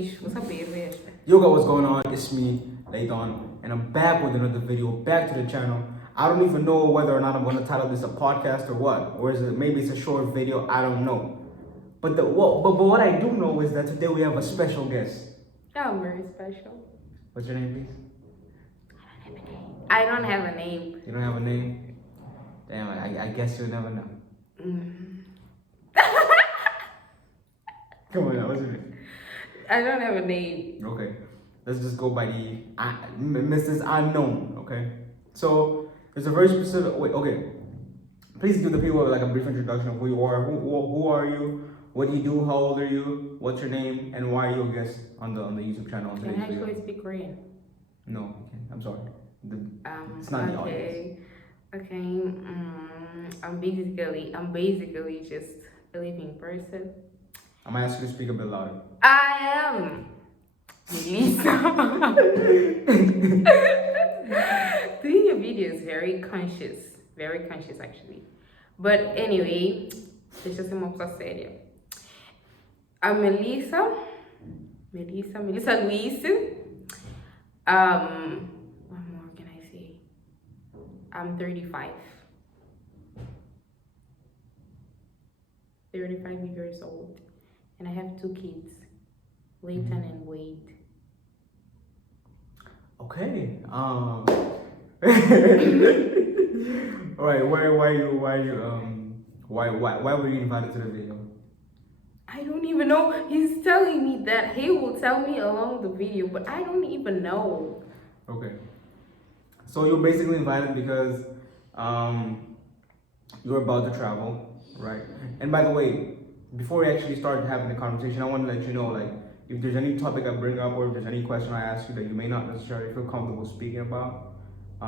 What's up, baby? Yo guys, what's going on? It's me, Layton, and I'm back with another video, back to the channel. I don't even know whether or not I'm gonna title this a podcast or what, or is it maybe it's a short video, I don't know. But what I do know is that today we have a special guest. I'm very special. What's your name, please? I don't have a name. You don't have a name? Damn, I guess you'll never know. Come on now, what's your name? I don't have a name. Okay, let's just go by the Mrs. Unknown. Okay, so there's a very specific. Wait, okay. Please give the people like a brief introduction of who you are. Who are you? What do you do? How old are you? What's your name? And why are you a guest on the YouTube channel? On Can I video? actually speak Korean? No, you can't. I'm sorry. It's not the audience. Okay. I'm basically just a living person. I'm gonna ask you to speak a bit louder. I am Melissa. Doing a video is very conscious actually. But anyway, deixa eu ser uma pessoa séria. I'm Melissa Luis. What more can I say? I'm 35 years old, and I have 2 kids, Layton and Wade. Okay. All right. Why were you invited to the video? I don't even know. He's telling me that he will tell me along the video, but I don't even know. Okay. So you're basically invited because you're about to travel, right? And by the way, before we actually start having the conversation, I want to let you know, like, if there's any topic I bring up or if there's any question I ask you that you may not necessarily feel comfortable speaking about,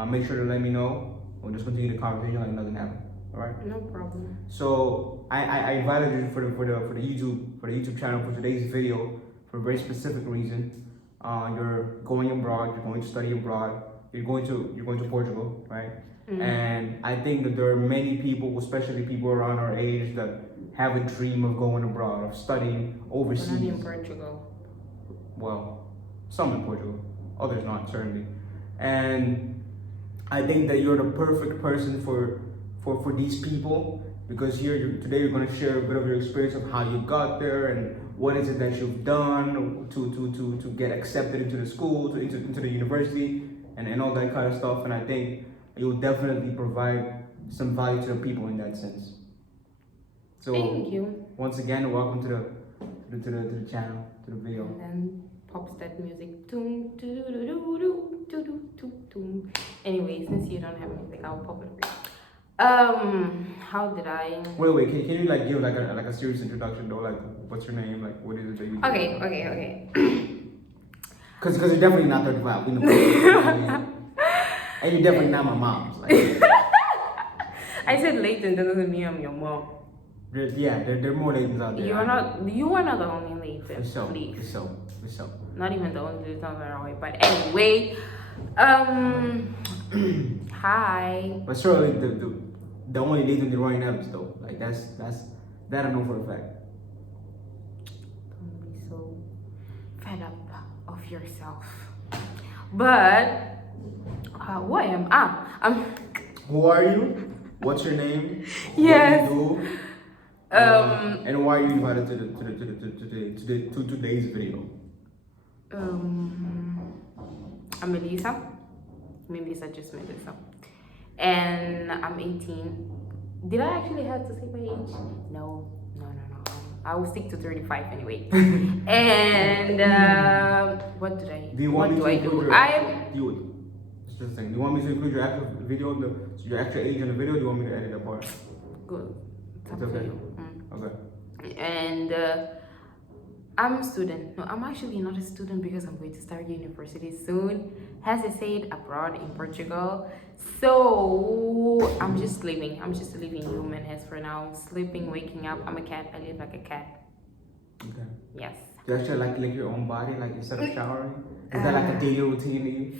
make sure to let me know. We'll just continue the conversation like nothing happened. All right? No problem. So I invited you for the YouTube channel for today's video for a very specific reason. You're going abroad. You're going to study abroad. You're going to Portugal, right? Mm-hmm. And I think that there are many people, especially people around our age, that have a dream of going abroad, of studying overseas. But not in Portugal. Well, some in Portugal, others not, certainly. And I think that you're the perfect person for these people, because today you're going to share a bit of your experience of how you got there and what is it that you've done to get accepted into the school, into the university, and all that kind of stuff. And I think you'll definitely provide some value to the people in that sense. So thank you. Once again, welcome to the channel, to the video. And then pops that music. Toom, doo, doo, doo, doo, doo, doo, doo, doo. Anyway, since you don't have music, I'll pop it for you. How did I? Wait. Can you like give like a serious introduction though? Like, what's your name? Like, what is it that you do? Okay. Because you're definitely not 35. We know. And you're definitely not my mom's. Like, I said Layton, that doesn't mean I'm your mom. there are more Laytons out there. You are not the only Layton. For sure. Please. For sure. Not even the only Layton that way. But anyway, hi. But surely the only Layton the Roy Neves though. Like that I know for a fact. Don't be so fed up of yourself. But who I am? I'm. Who are you? What's your name? Yes. What do you do? And why are you invited to today's video? I'm Melissa. Just Melissa. And I'm 18. Did I actually have to say my age? No. I will stick to 35 anyway. And what did I? Do you want what me do to I do? It's just a thing. Do you want me to include your actual video, your actual age in the video? Or do you want me to edit that part? Good. It's up It's to okay. you. Okay. And I'm a student. No, I'm actually not a student because I'm going to start university soon. As I said, abroad in Portugal. So I'm just living. I'm just a living human as for now. Sleeping, waking up. I'm a cat. I live like a cat. Okay. Yes. Do you actually like your own body, like instead of showering? Is that like a daily routine to you?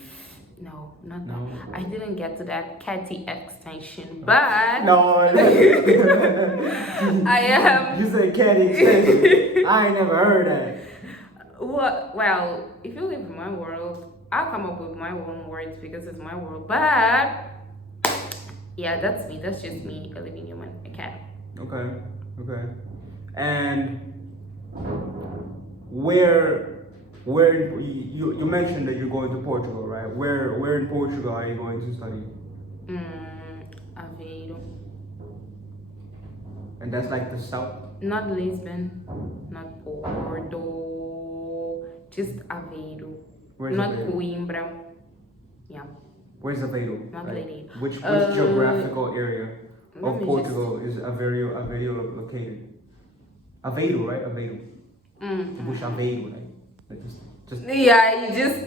No, not No. that. I didn't get to that catty extension, but No. I am. You said catty extension. I ain't never heard that. Well, if you live in my world, I'll come up with my own words because it's my world. But yeah, that's me. That's just me, a living human. I can't. Okay, okay. And where you mentioned that you're going to Portugal, right? Where in Portugal are you going to study? Aveiro. And that's like the south. Not Lisbon, not Porto, just Aveiro. Where's Not Aveiro? Coimbra. Yeah, Where's Aveiro? not Right? Lady. Which Uh, geographical area Let of me Portugal is Aveiro located? Aveiro, right? Aveiro. Push Aveiro, right? Like just Yeah, you just.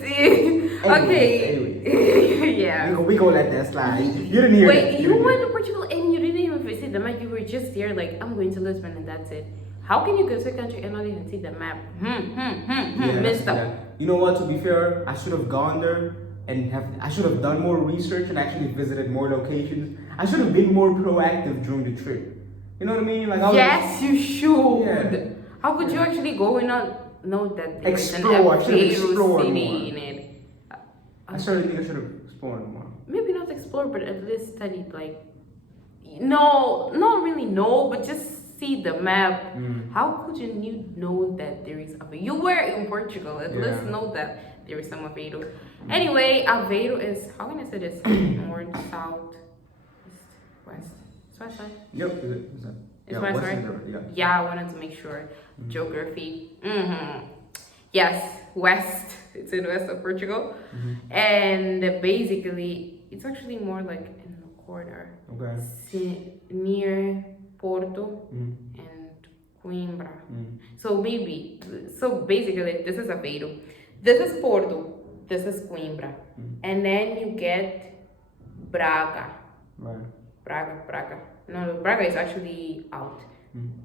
Okay. Yeah. we go let that slide. You didn't hear that. Wait, you went to Portugal and you didn't even visit the map. You were just there, like, I'm going to Lisbon and that's it. How can you go to a country and not even see the map? Yeah, Messed up. yeah. You know what? To be fair, I should have gone there and I should have done more research and actually visited more locations. I should have been more proactive during the trip. You know what I mean? Like I was, Yes, you should. Yeah. How could you actually go and not know that there is an Explore. I should have Aveiro explored city more. in it? I certainly think I should have explored more. Maybe not explore, but at least studied, like, no, not really know, but just see the map. How could you know that there is Aveiro? You were in Portugal, at least Yeah. know that there is some Aveiro. Anyway, Aveiro is, how can I say this? North, south, east, west. It's west, right? Yep. Is that? It's Yeah, west, west right? is there, yeah. Yeah, I wanted to make sure. Geography. Yes, west. It's in west of Portugal. And basically, it's actually more like in the corner. Okay. Near Porto and Coimbra. So basically, this is Aveiro. This is Porto. This is Coimbra. And then you get Braga. Right. Braga. No, Braga is actually out.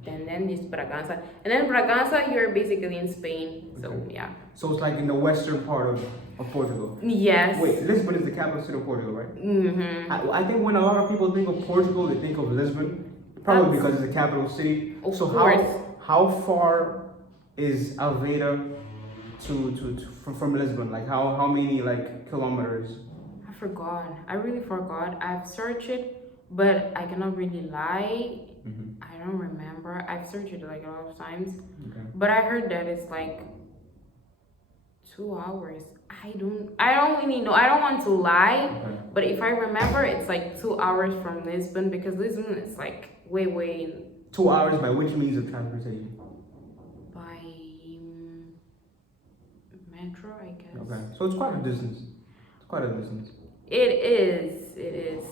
And then this Braganza. And then Braganza, you're basically in Spain. So, Okay. yeah. So it's like in the western part of Portugal. Yes. Wait, Lisbon is the capital city of Portugal, right? Mm-hmm. I think when a lot of people think of Portugal, they think of Lisbon, probably because it's the capital city. Of So course. how far is Alveira from Lisbon? Like how many like kilometers? I forgot. I really forgot. I've searched it, but I cannot really lie. I don't remember. I've searched it like a lot of times. Okay. But I heard that it's like 2 hours. I don't really know. I don't want to lie. Okay. But if I remember, it's like 2 hours from Lisbon because Lisbon is like way 2 hours by which means of transportation? by metro, I guess. Okay. So it's quite a distance. It's quite a distance. It is.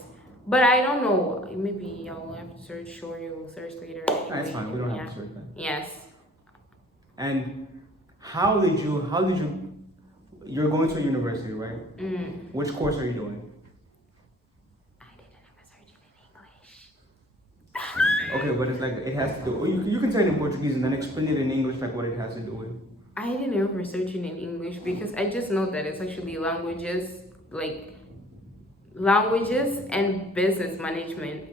But I don't know. Maybe I'll have to search. Sure, you will search later. That's fine. We don't Yeah. have to search that. Yes. And how did you you're going to university, right? Which course are you doing? I didn't have a search in English. Okay, but it's like it has to do. You can say it in Portuguese and then explain it in English, like what it has to do with. I didn't ever search it in English because I just know that it's actually languages and business management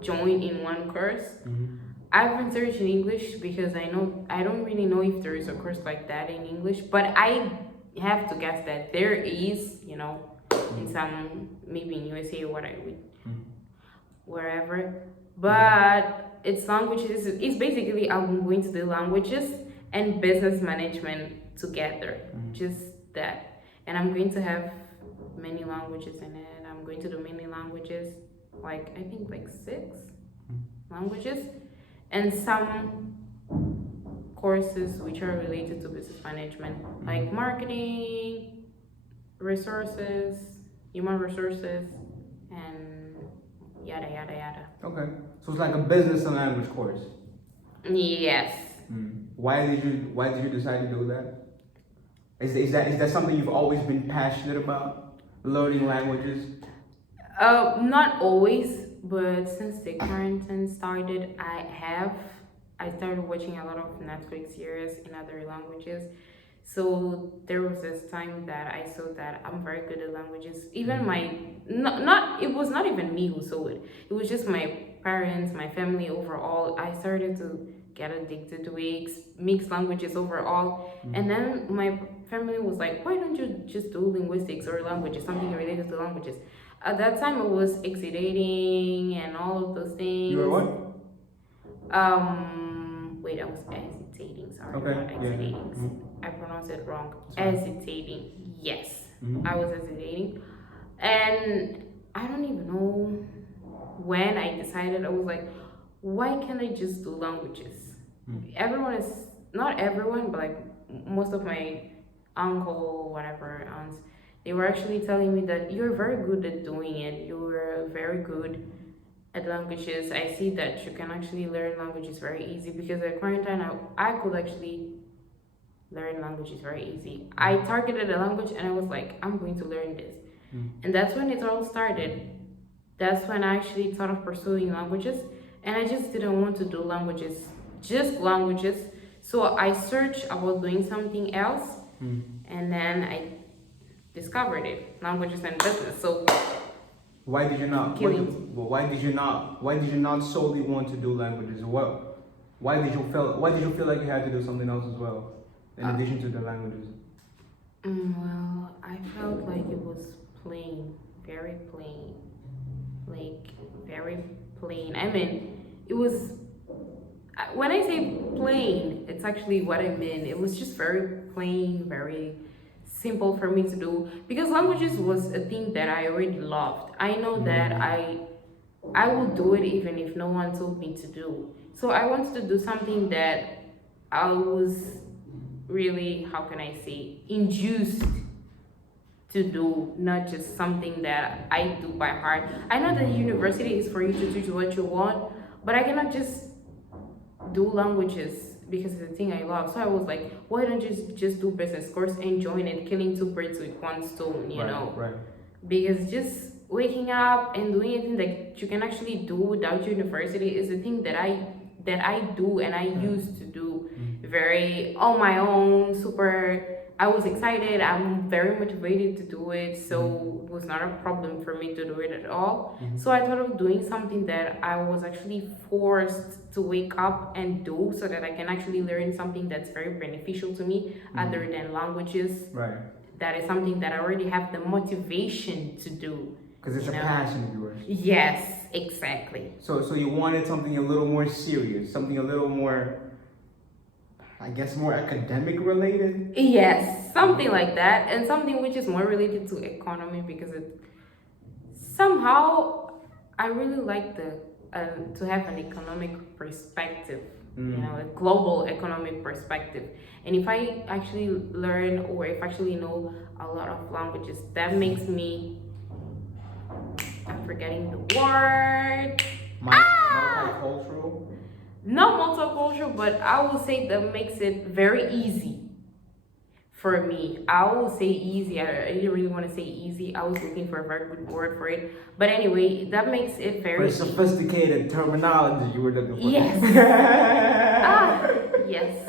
join in one course. I've been searching English because I don't really know if there is a course like that in English, but I have to guess that there is, in some, maybe in USA or wherever. But it's languages. It's basically I'm going to do languages and business management together, just that. And I'm going to have many languages in it. I'm going to do many languages, I think 6 languages, and some courses which are related to business management, like marketing, resources, human resources, and yada yada yada. Okay, so it's like a business and language course. Yes. Why did you decide to do that? Is that something you've always been passionate about, learning languages? Not always, but since the quarantine started, I started watching a lot of Netflix series in other languages. So there was this time that I saw that I'm very good at languages. Even it was not even me who saw it. It was just my parents, my family overall. I started to get addicted to it, mixed languages overall. And then my family was like, why don't you just do linguistics or languages, something related to languages? At that time, I was exitating and all of those You were things. what? Wait, I was hesitating. Sorry, Okay. not Yeah. exitating. I pronounced it wrong. Sorry. Hesitating. Yes, Mhm. I was hesitating, and I don't even know when I decided. I was like, why can't I just do languages? Everyone is not everyone, but like most of my uncle, whatever aunts, they were actually telling me that you're very good at doing it. You're very good at languages. I see that you can actually learn languages very easy because at quarantine I could actually learn languages very easy. I targeted a language and I was like, I'm going to learn this. And that's when it all started. That's when I actually thought of pursuing languages, and I just didn't want to do languages, just languages. So I searched about doing something else, and then I discovered it, languages and business. So Why did you not? killing. Why did you not? Why did you not solely want to do languages? What? Why did you feel like you had to do something else as well, in addition to the languages? Well, I felt like it was plain, very plain, like very plain. I mean, it was. When I say plain, it's actually what I mean. It was just very plain, very simple for me to do because languages was a thing that I already loved. I know that I will do it even if no one told me to do. So I wanted to do something that I was really, how can I say, induced to do, not just something that I do by heart. I know that university is for you to choose what you want, but I cannot just do languages because it's a thing I love. So I was like, why don't you just do business course and join it, killing two birds with one stone, you know? Right. Because just waking up and doing anything that you can actually do without university is a thing that I do and I used to do very on my own, super. I was excited, I'm very motivated to do it, so it was not a problem for me to do it at all. So I thought of doing something that I was actually forced to wake up and do so that I can actually learn something that's very beneficial to me other than languages. Right. That is something that I already have the motivation to do. Because it's you a know? passion of yours. Yes, exactly. So you wanted something a little more serious, something a little more, I guess, more academic related. Yes, something like that, and something which is more related to economy because it somehow I really like the to have an economic perspective. You know, a global economic perspective. And if I actually learn or if I actually know a lot of languages, that makes me. I'm forgetting the word. Multicultural. Not multicultural, but I will say that makes it very easy for me. I will say easy. I didn't really want to say easy. I was looking for a very good word for it. But anyway, that makes it very For sophisticated terminology you were looking for. Yes. Yes.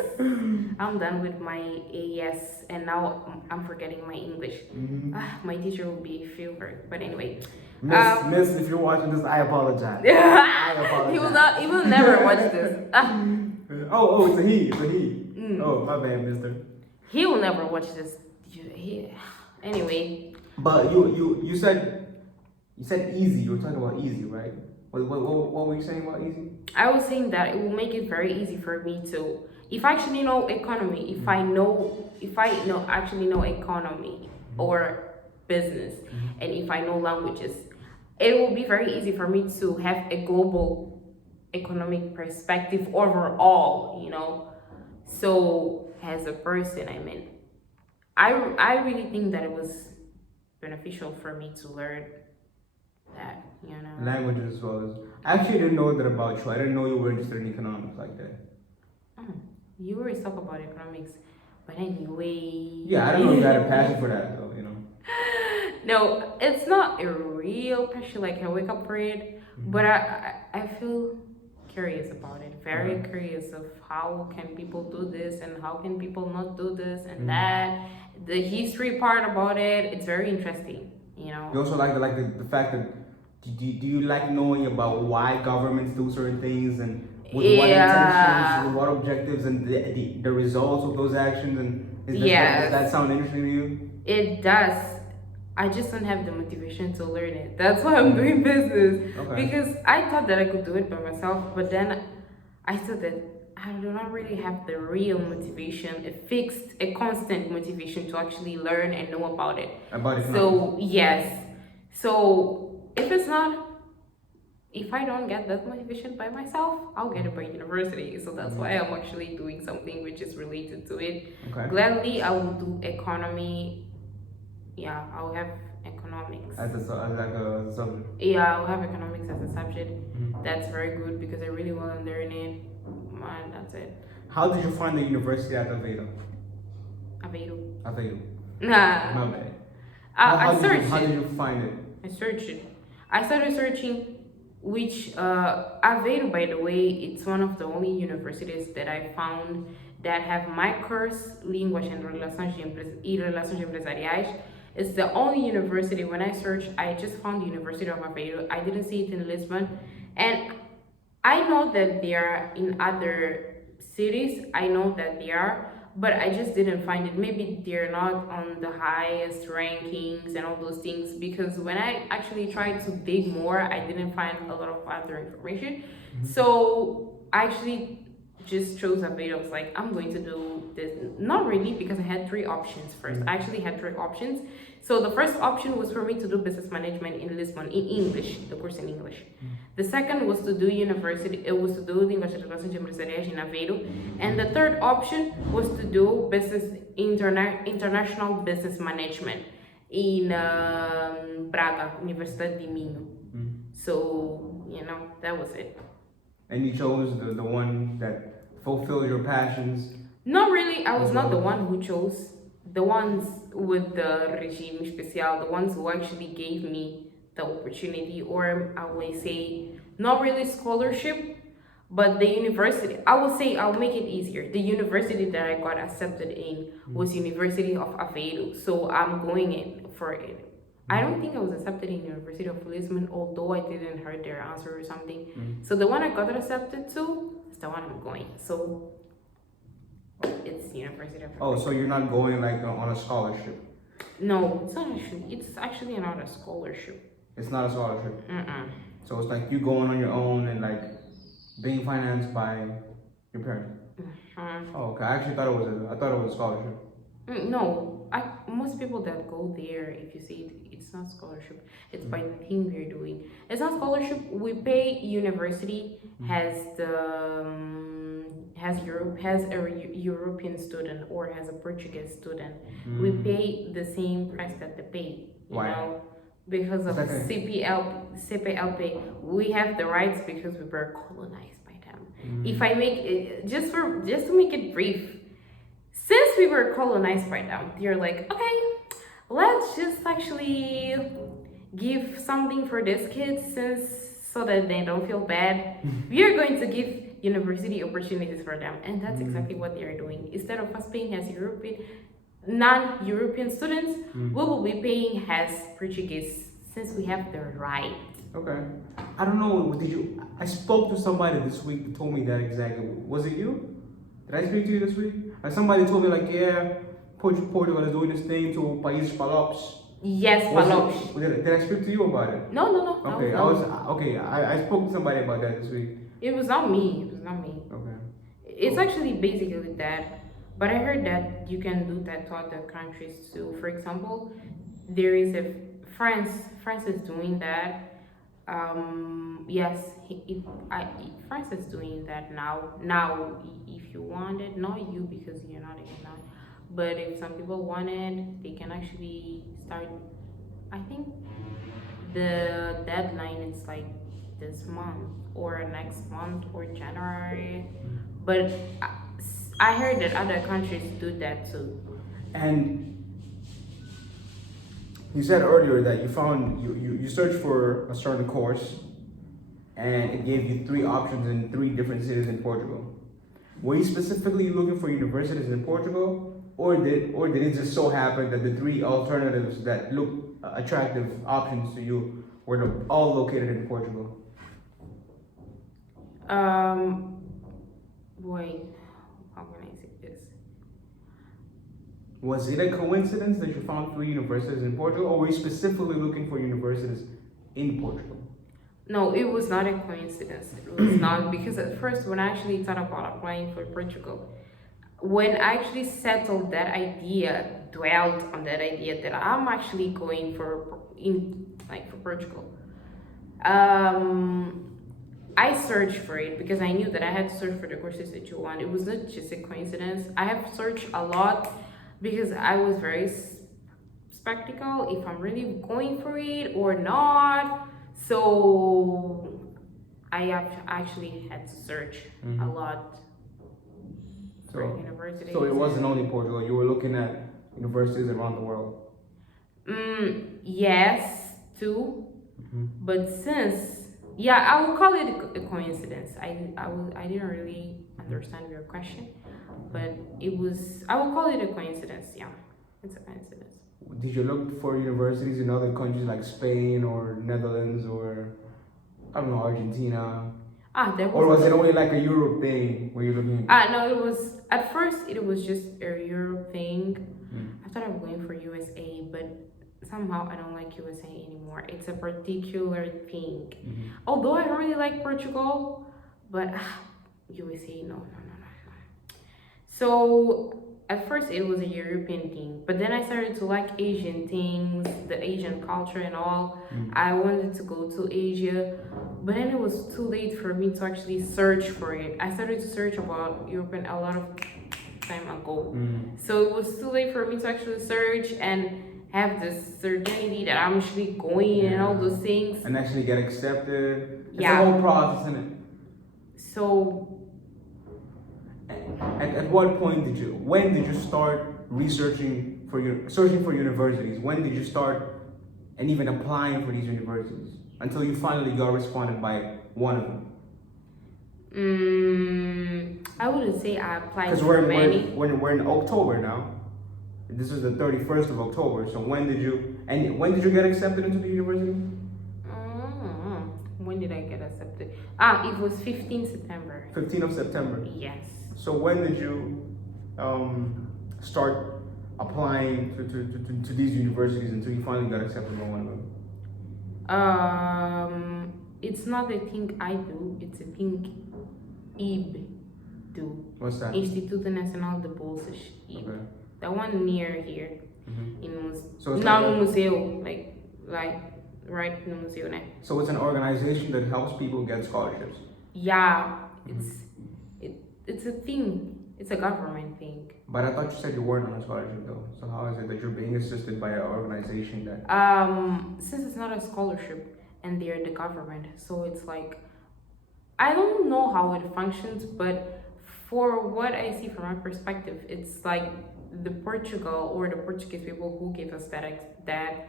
I'm done with my AS and now I'm forgetting my English. My teacher will be favored. But anyway. Miss, if you're watching this, I apologize. I apologize. He will never watch this. Oh, it's a he. It's a he. Oh, my bad, mister. He will never watch this. Anyway. But you said easy. You were talking about easy, right? What were you saying about easy? I was saying that it will make it very easy for me to, if I actually know economy, if I actually know economy or business, and if I know languages, it will be very easy for me to have a global economic perspective overall, you know. So as a person, I mean, I really think that it was beneficial for me to learn that, you know. Languages as well as. I actually didn't know that about you. I didn't know you were interested in economics like that. You always talk about economics, but anyway. Yeah, I don't know if you had a passion for that though, you know. No, it's not a real passion. Like I wake up for it, but I feel curious about it. Very curious of how can people do this and how can people not do this and that. The history part about it, it's very interesting. You know. You also like the fact that do you like knowing about why governments do certain things and With what intentions, with Yeah. what objectives, and the results of those actions. And does that Yes. sound interesting to you? It does. I just don't have the motivation to learn it. That's why I'm doing Mm. business. Okay. Because I thought that I could do it by myself, but then I saw that I do not really have the real motivation, a fixed, a constant motivation to actually learn and know about it. About economics. So, yes. So, if it's not, if I don't get that motivation by myself, I'll get it by university. So that's why I'm actually doing something which is related to it. Okay. Gladly, I will do economy. Yeah, I'll have economics. As like a subject. Yeah, I'll have economics as a subject. Mhm. That's very good because I really want to learn it. Man, that's it. How did you find the university at Aveiro? Aveiro. Aveiro. Nah. My bad. I searched How did it. you find it? I searched it. I started searching which Aveiro, by the way, it's one of the only universities that I found that have my course Línguas e Relações Empresariais. It's the only university. When I searched, I just found the University of Aveiro. I didn't see it in Lisbon, and I know that they are in other cities. I know that they are, but I just didn't find it. Maybe they're not on the highest rankings and all those things because when I actually tried to dig more, I didn't find a lot of other information. So I actually just chose a bit. I was like, I'm going to do this. Not really because I had three options first. I actually had three options. So the first option was for me to do business management in Lisbon in English, the course in English. The second was to do university. It was to do Línguas e Relações Empresariais in Aveiro, and the third option was to do international business management in Braga, Universidade de Minho. So that was it. And you chose the one that fulfilled your passions. Not really. I was not the one who chose. The ones with the regime especial, the ones who actually gave me the opportunity, or I will say, not really scholarship, but the university. I will say, I'll make it easier. The university that I got accepted in was University of Aveiro, so I'm going in for it. I don't think I was accepted in University of Lisbon, although I didn't heard their answer or something. So the one I got accepted to is the one I'm going. So it's University of Oh, Africa. so you're not going like on a scholarship? No, it's not actually. It's actually not a scholarship. It's not a scholarship. Mm-mm. So it's like you going on your own and like being financed by your parents. Oh, okay. I actually thought it was I thought it was a scholarship. No, most people that go there, if you see it, it's not scholarship. It's by the thing we're doing. It's not scholarship. We pay university has the has a European student or has a Portuguese student. We pay the same price that they pay. Why? Because of It's like CPLP, we have the rights because we were colonized by them. If I make it, just to make it brief, since we were colonized by them, they're like, okay, let's just actually give something for these kids so that they don't feel bad. We are going to give university opportunities for them, and that's exactly what they are doing. Instead of us paying as non-European students, we will be paying as Portuguese since we have the right. Okay. I don't know. I spoke to somebody this week who told me that exactly. Was it you? Did I speak to you this week? Like somebody told me like, yeah, Portugal is doing this thing to Países Palopes. Yes, Palopes. Did I speak to you about it? No. Okay, I spoke to somebody about that this week. It was not me. Okay. It's actually basically that. But I heard that you can do that to other countries too. For example, there is a France. France is doing that. Yes, France is doing that now. Now, if you want it, not you because you're not in now. But if some people want it, they can actually start. I think the deadline is like this month or next month or January. But I heard that other countries do that too. And you said earlier that you searched for a certain course and it gave you three options in three different cities in Portugal. Were you specifically looking for universities in Portugal, or did it just so happen that the three alternatives that looked attractive options to you were all located in Portugal? Wait, how can I say this? Was it a coincidence that you found three universities in Portugal, or were you specifically looking for universities in Portugal? No, it was not a coincidence. It was not because at first, when I actually thought about applying for Portugal, when I actually settled that idea, dwelt on that idea that I'm actually going for in like for Portugal. Um, I searched for it because I knew that I had to search for the courses that you want. It was not just a coincidence. I have searched a lot because I was very spectacle if I'm really going for it or not. So I have actually had to search a lot for So, universities. so it wasn't only Portugal. You were looking at universities around the world. Yes, too. But since yeah, I will call it a coincidence. I didn't really understand your question, but it was I will call it a coincidence. Yeah, it's a coincidence. Did you look for universities in other countries like Spain or Netherlands or I don't know Argentina? There Or was was it only like a Europe thing where you're looking? no, it was at first it was just a Europe thing. I thought I was going for USA, but somehow I don't like USA anymore. It's a particular thing. Although I don't really like Portugal, but USA, no, no, no, no. So at first it was a European thing, but then I started to like Asian things, the Asian culture and all. I wanted to go to Asia, but then it was too late for me to actually search for it. I started to search about European a lot of time ago. So it was too late for me to actually search and have this certainty that I'm actually going and all those things. And actually get accepted. It's a Yeah. whole process, isn't it? So At what point did you? When did you start researching for your searching for universities? When did you start and even applying for these universities until you finally got responded by one of them? I wouldn't say I applied Because for many. we're in October now. This is the 31st of October. So when did you get accepted into the university? When did I get accepted? It was 15 September. 15th of September. Yes. So when did you start applying to these universities until you finally got accepted by one of them? It's not a thing I do. It's a thing IB do. What's that? Instituto Nacional de Bolsas. IB. Okay. The one near here in So it's now like no museu, like right in the museu, né? So it's an organization that helps people get scholarships. Yeah, it's a thing. It's a government thing. But I thought you said you weren't on a scholarship though. So how is it that you're being assisted by an organization that? Since it's not a scholarship and they're the government, so it's like I don't know how it functions, but for what I see from my perspective, it's like the Portugal or the Portuguese people who gave us that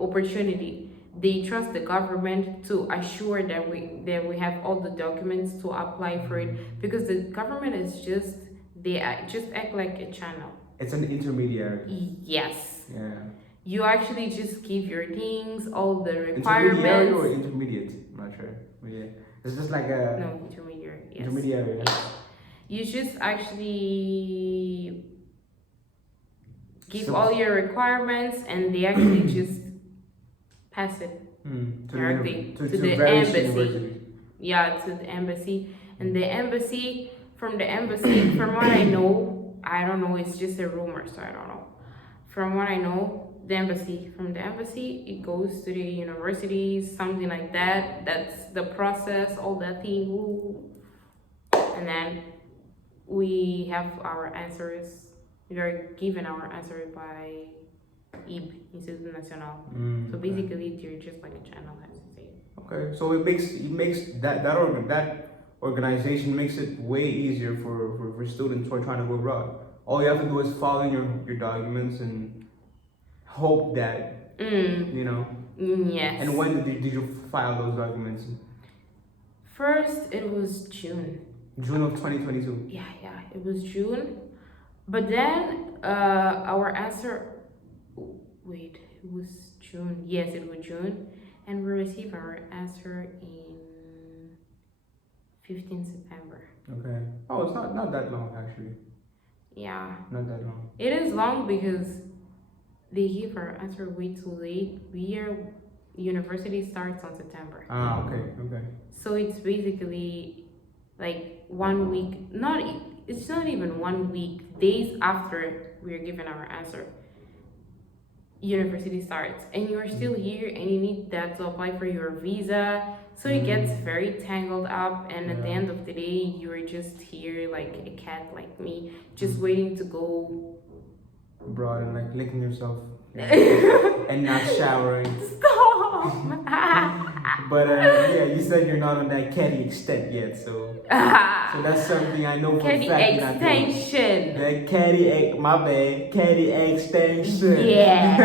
opportunity. They trust the government to assure that we have all the documents to apply for it because the government is just just act like a channel. It's an intermediary. Yes. Yeah. You actually just give your things, all the Intermediary requirements. or intermediate? I'm not sure. Yeah. It's just like a No, intermediary. Yes. intermediary. Yeah. You just actually give all your requirements and they actually just pass it directly to the various embassy. universities. Yeah, to the embassy. And the embassy, from what I know, I don't know, it's just a rumor, so I don't know. From what I know, from the embassy, it goes to the universities, something like that. That's the process, all that thing. Ooh. And then we have our answers. We are given our answer by IB, Instituto Nacional. So basically, you're just like a channel, as you say. Okay, so it makes that organization makes it way easier for students who are trying to go abroad. All you have to do is file in your documents and hope that you know. Yes. And when did you file those documents? First, it was June. June of 2022. Yeah, it was June. But then our answer. Wait, it was June. Yes, it was June, and we received our answer in 15 September. Okay. Oh, it's not that long actually. Yeah. Not that long. It is long because they give our answer way too late. University starts on September. Ah, okay, okay. So it's basically like 1 week, it's not even 1 week, days after we're given our answer. University starts and you're still here and you need that to apply for your visa, so it gets very tangled up, and at the Yeah. end of the day you're just here like a cat like me, just waiting to go. Abroad and like licking yourself Stop. and not showering. But yeah, you said you're not on that caddy extent yet, so that's something I know for a Caddy fact you're not doing. extension. That my bad, caddy extension. Yeah,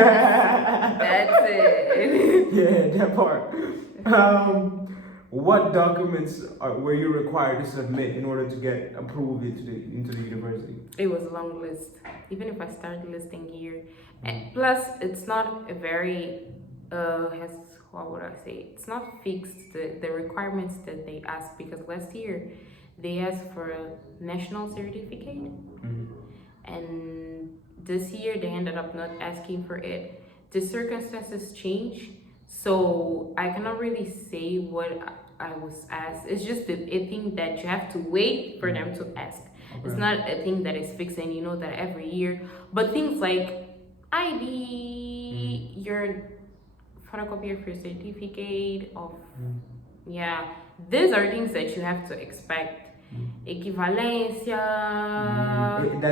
that's it. Yeah, that part. What documents were you required to submit in order to get approved into the university? It was a long list. Even if I start listing here, and plus it's not a very has what would I say? It's not fixed the requirements that they ask, because last year they asked for a national certificate, and this year they ended up not asking for it. The circumstances change, so I cannot really say what I was asked. It's just a thing that you have to wait for them to ask. It's not a thing that is fixed and you know that every year. But things like ID, your photocopy of your certificate of, yeah, these are things that you have to expect. Equivalencia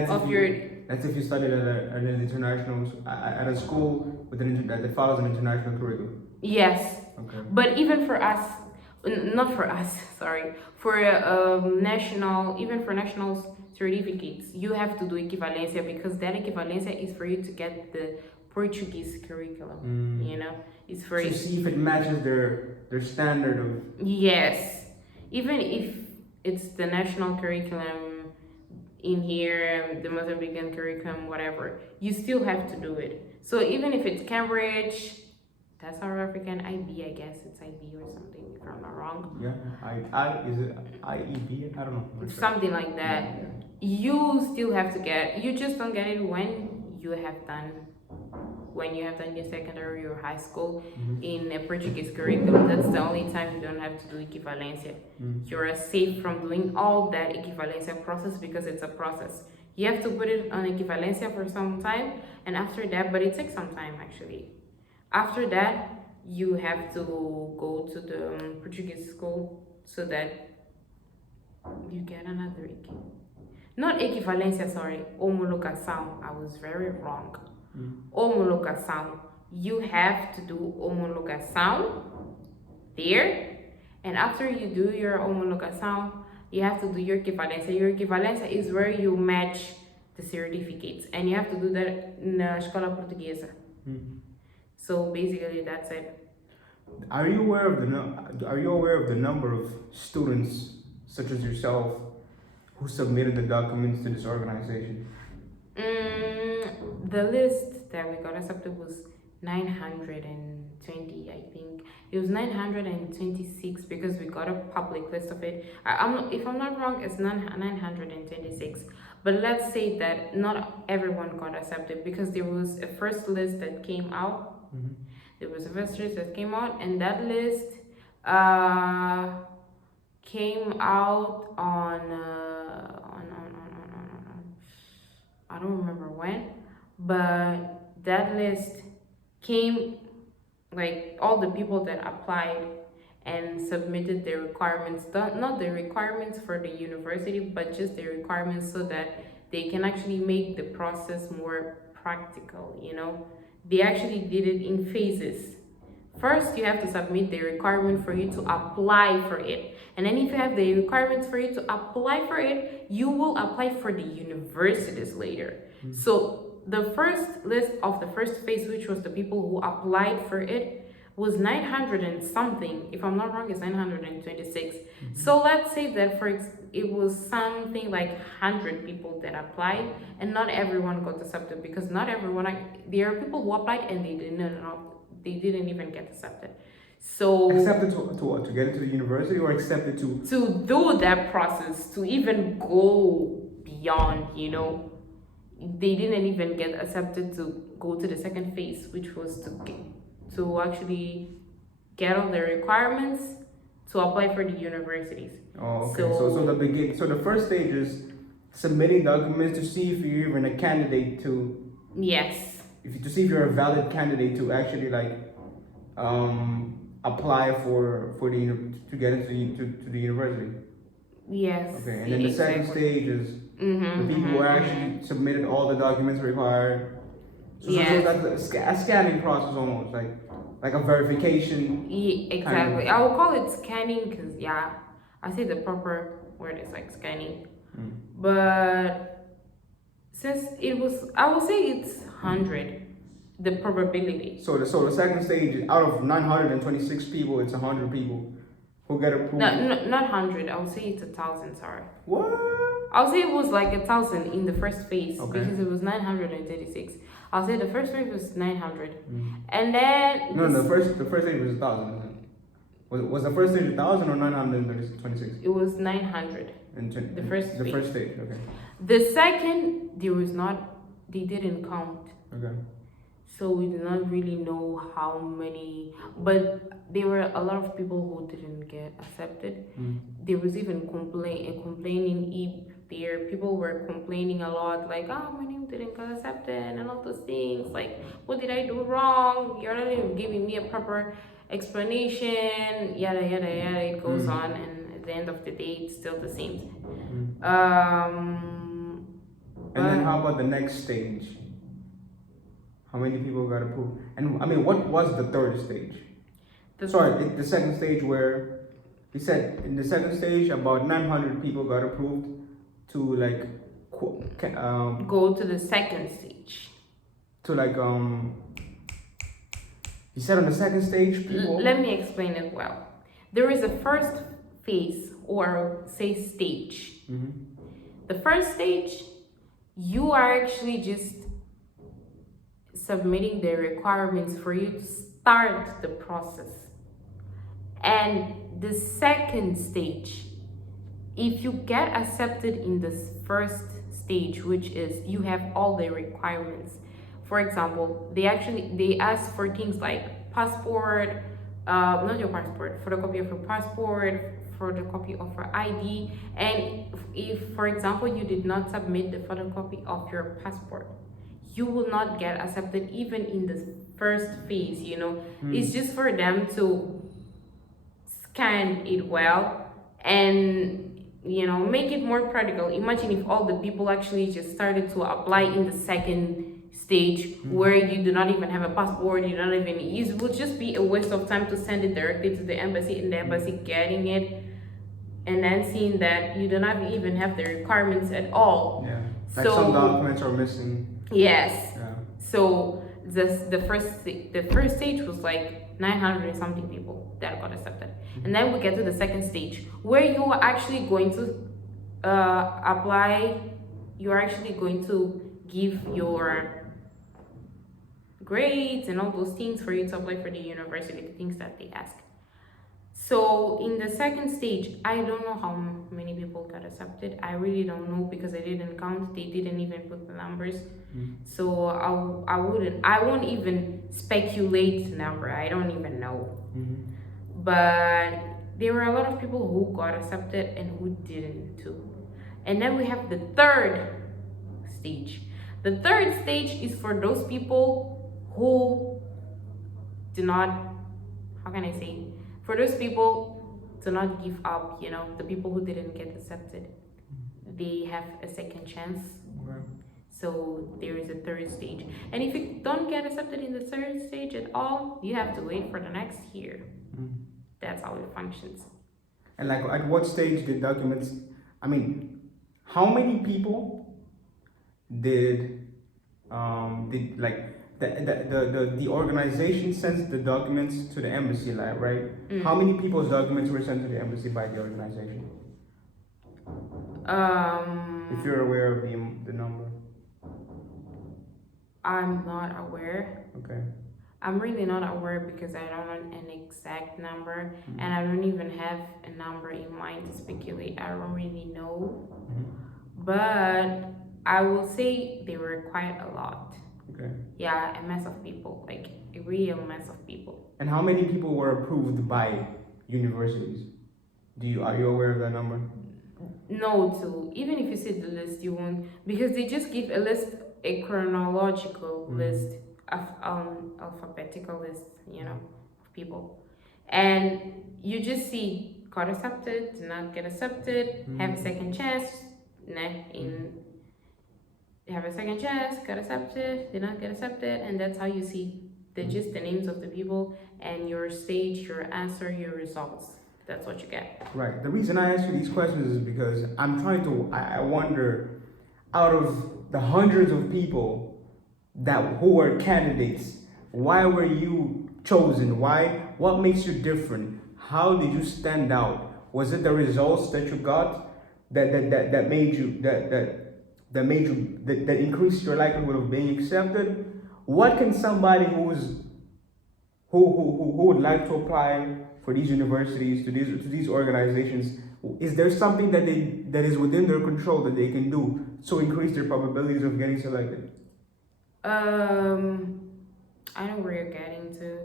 of your. That's if you studied at an international at a school with that follows an international curriculum. Yes. Okay. But even for us, not for us, sorry, for national, even for national certificates, you have to do equivalencia, because that equivalencia is for you to get the Portuguese curriculum. You know, it's for to see if it matches their standard of. Yes, even if it's the national curriculum in here, the Mozambican curriculum, whatever, you still have to do it. So even if it's Cambridge, that's our African IB, I guess it's IB or something, if I'm not wrong. Yeah, is it IEB? I don't know. Something like that. Yeah. You still have to get. You just don't get it when you have done your secondary or high school in a Portuguese curriculum. That's the only time you don't have to do equivalencia. You're safe from doing all that equivalencia process, because it's a process. You have to put it on equivalencia for some time, and after that, but it takes some time actually. After that, you have to go to the Portuguese school so that you get another not equivalencia, sorry, homologação. I was very wrong. Homologação. You have to do homologação there, and after you do your homologação, you have to do your equivalencia. Your equivalencia is where you match the certificates, and you have to do that na escola portuguesa. So basically, that's it. Are you aware of the number of students such as yourself who submitted the documents to this organization? The list that we got accepted was 920, I think. It was 926 because we got a public list of it. If I'm not wrong, it's 926. But let's say that not everyone got accepted, because there was a first list that came out. There was a first list that came out, and that list came out on I don't remember when, but that list came, like all the people that applied and submitted their requirements, not the requirements for the university, but just the requirements so that they can actually make the process more practical, you know. They actually did it in phases. First, you have to submit the requirement for you to apply for it. And then if you have the requirements for you to apply for it, you will apply for the universities later. So the first list of the first phase, which was the people who applied for it, was 900 and something. If I'm not wrong, it's 926. So let's say that it was something like 100 people that applied, and not everyone got accepted, because not everyone, there are people who applied and they didn't even get accepted. So To what? To get into the university or accepted to do that process, to even go beyond, they didn't even get accepted to go to the second phase, which was to actually get all the requirements to apply for the universities. Oh, okay. So So the first stage is submitting documents to see if you're even a candidate yes, to see if you're a valid candidate to actually apply for to get into to the university. yes, Okay, and then the second exactly. stage is the people who actually submitted all the documents required. So Yes, that's a scanning process almost like a verification kind exactly. of. I will call it scanning because yeah, I say the proper word is like scanning, Mm. but since it was, I will say it's 100, the probability. So the second stage out of 926 people, it's 100 people who get No, approved. no, not 100. I would say it's 1,000. Sorry. What? I'll say it was like 1,000 in the first phase Okay. because it was 936. I'll say the first phase was 900, Mm. and then No, the first stage was 1,000. Isn't it? Was the first stage 1,000 or 926? it was 900. And The first the stage. first stage. Okay. The second, there was not. They didn't count, Okay. so we do not really know how many. But there were a lot of people who didn't get accepted. Mm. There was even complaining there. People were complaining a lot, like, oh, my name didn't get accepted and all those things, like, what did I do wrong? You're not even giving me a proper explanation, yada yada yada. It goes Mm. on, and at the end of the day it's still the same. Mm. And then But how about the next stage? How many people got approved? And I mean, what was the third stage? The second stage where he said in the second stage about 900 people got approved to go to the second stage. to he said on the second stage people. Let me explain it well. There is a first phase, or say stage. Mhm. The first stage, you are actually just submitting the requirements for you to start the process. And the second stage, if you get accepted in this first stage, which is you have all the requirements. For example, they ask for things like passport, not your passport, photocopy of your passport, photocopy of your ID, and if, for example, you did not submit the photocopy of your passport, you will not get accepted even in the first phase. It's just for them to scan it well and make it more practical. Imagine if all the people actually just started to apply in the second stage, where you do not even have a passport, you don't even, it would just be a waste of time to send it directly to the embassy, and the embassy getting it and then seeing that you do not even have the requirements at all. Yeah. Like So some documents are missing. yes. Yeah. So the first stage was like 900 and something people that got accepted, and then we get to the second stage where you are actually going to apply. You are actually going to give your grades and all those things for you to apply for the university, the things that they ask. So in the second stage, I don't know how many people got accepted. I really don't know because I didn't count. They didn't even put the numbers. So I won't even speculate the number. I don't even know. But there were a lot of people who got accepted and who didn't too. And then we have the third stage. The third stage is for those people who do not, how can I say, for those people to not give up, the people who didn't get accepted, they have a second chance. Okay. So there is a third stage. And if you don't get accepted in the third stage at all, you have to wait for the next year. That's how it functions. And like, at what stage did documents? I mean, how many people did like the organization sends the documents to the embassy, like, right? How many people's documents were sent to the embassy by the organization? If you're aware of the number. I'm not aware. Okay. I'm really not aware because I don't know an exact number, Mhm. and I don't even have a number in mind to speculate. I don't really know, Mhm. but I will say they were quite a lot. Okay. Yeah, a mess of people, like a real mess of people. And how many people were approved by universities? Are you aware of that number? No, to even if you see the list, you won't, because they just give a list, a chronological list Mhm. of alphabetical list, of people, and you just see got accepted, did not get accepted, have a Mhm. second chance, nah, in Mhm. have a second chance, got accepted, did not get accepted, and that's how you see just the names of the people and your stage, your answer, your results. That's what you get. Right. The reason I ask you these questions is because I wonder, out of the hundreds of people who were candidates, why were you chosen? What makes you different? How did you stand out? Was it the results that you got that made you that increased your likelihood of being accepted? What can somebody who would like to apply for these universities, to these organizations, is there something that is within their control that they can do to increase their probabilities of getting selected? Um, I know where you're getting to.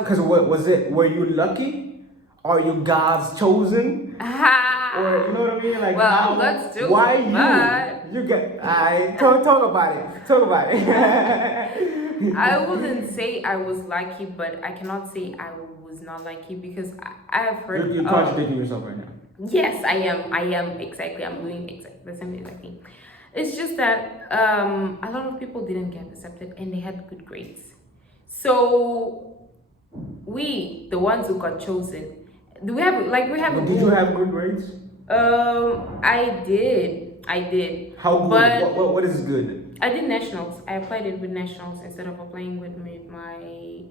Because what was it? Were you lucky? Are you God's chosen? Or you know what I mean? Like well, I'm how? God's Why chosen, you? but You get. I talk about it. Talk about I it. wouldn't say I was lucky, but I cannot say I was not lucky because I have heard. You're contradicting yourself right now. Yes, I am. I am exactly. I'm doing exactly the same exact thing. It's just that a lot of people didn't get accepted and they had good grades. So we, the ones who got chosen, do we have like we have a But did you rule? have good grades? I did, How good? but What is good? I did nationals. I applied it with nationals instead of applying with my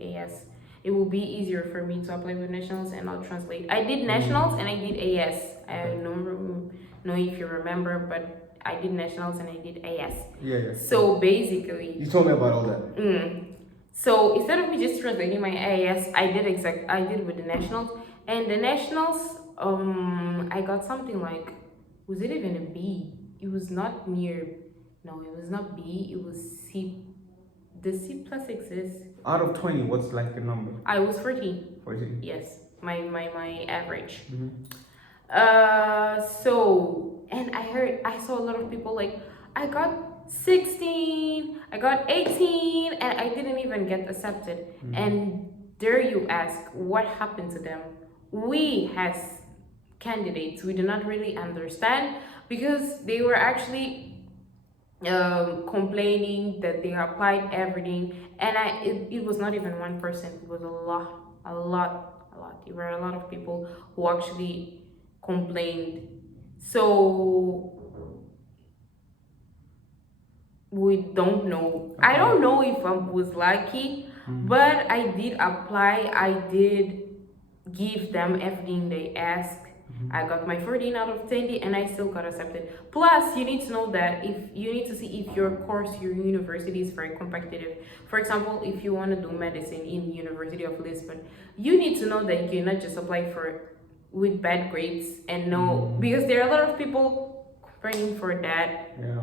AS. It will be easier for me to apply with nationals and I'll translate. I did nationals and I did AS. I Okay. don't know if you remember, but I did nationals and I did AS. Yeah, yeah. So basically, You told me about all that. so instead of me just translating my AS, I did with the nationals, and the nationals I got something like, was it even a B? It was not near, no, it was not B, it was C. The C plus exists. Out of 20, what's like the number? I was 14. 14. Yes, my average. Mm-hmm. So, and I saw a lot of people like, I got 16, I got 18, and I didn't even get accepted. Mm-hmm. And there you ask, what happened to them? We, as candidates, we do not really understand because they were actually complaining that they applied everything, and it was not even one person, it was a lot. There were a lot of people who actually complained. So we don't know. I don't know if I was lucky, but I did apply. I did give them everything they asked. I got my 14 out of 20 and I still got accepted. Plus, you need to know that if you need to see if your course, your university is very competitive. For example, if you want to do medicine in the University of Lisbon, you need to know that you cannot just apply for with bad grades and no, because there are a lot of people praying for that Yeah.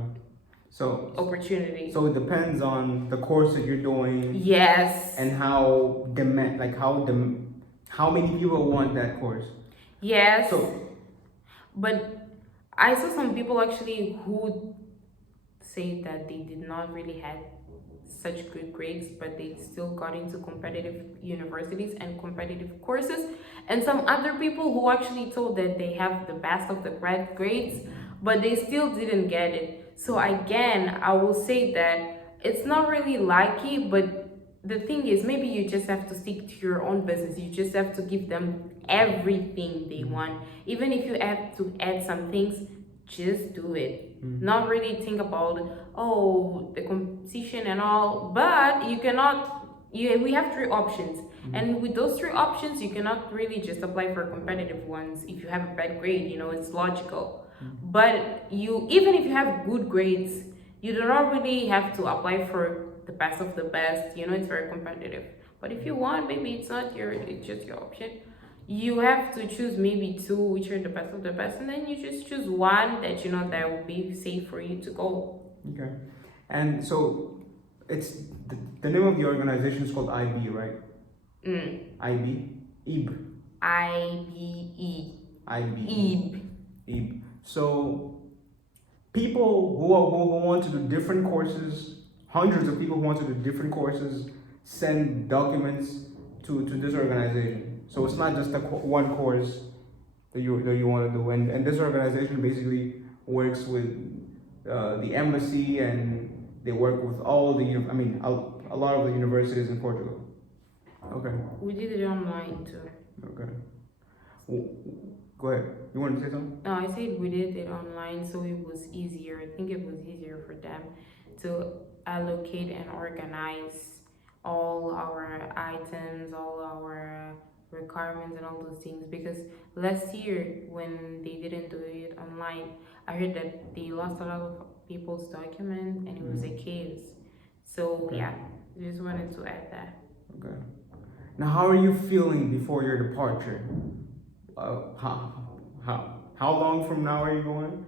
So opportunity. So it depends on the course that you're doing. Yes. And how many people want that course. Yes. So but I saw some people actually who say that they did not really have such good grades, but they still got into competitive universities and competitive courses. And some other people who actually told that they have the best of the grades, but they still didn't get it. So again, I will say that it's not really lucky, but the thing is, maybe you just have to stick to your own business. You just have to give them everything they want. Even if you have to add some things, just do it. Not really think about, oh, the competition and all, but you cannot, we have three options. And with those three options, you cannot really just apply for competitive ones. If you have a bad grade, it's logical. But even if you have good grades, you do not really have to apply for the best of the best. It's very competitive. But if you want, maybe it's just your option. You have to choose maybe two, which are the best of the best, and then you just choose one that that will be safe for you to go. Okay. And so it's the name of the organization is called IB, right? IB? EB. IBE. IB. EB. EB. So people who want to do different courses, hundreds of people who want to do different courses, send documents to this organization. So it's not just one course that you want to do, and this organization basically works with the embassy, and they work with all the a lot of the universities in Portugal. Okay. We did it online too. Okay. Go ahead. You want to say something? No, I said we did it online, so it was easier. I think it was easier for them to allocate and organize all our items, all our requirements, and all those things. Because last year, when they didn't do it online, I heard that they lost a lot of people's documents, and it was a chaos. So Okay. yeah, just wanted to add that. Okay. Now, how are you feeling before your departure? How long from now are you going?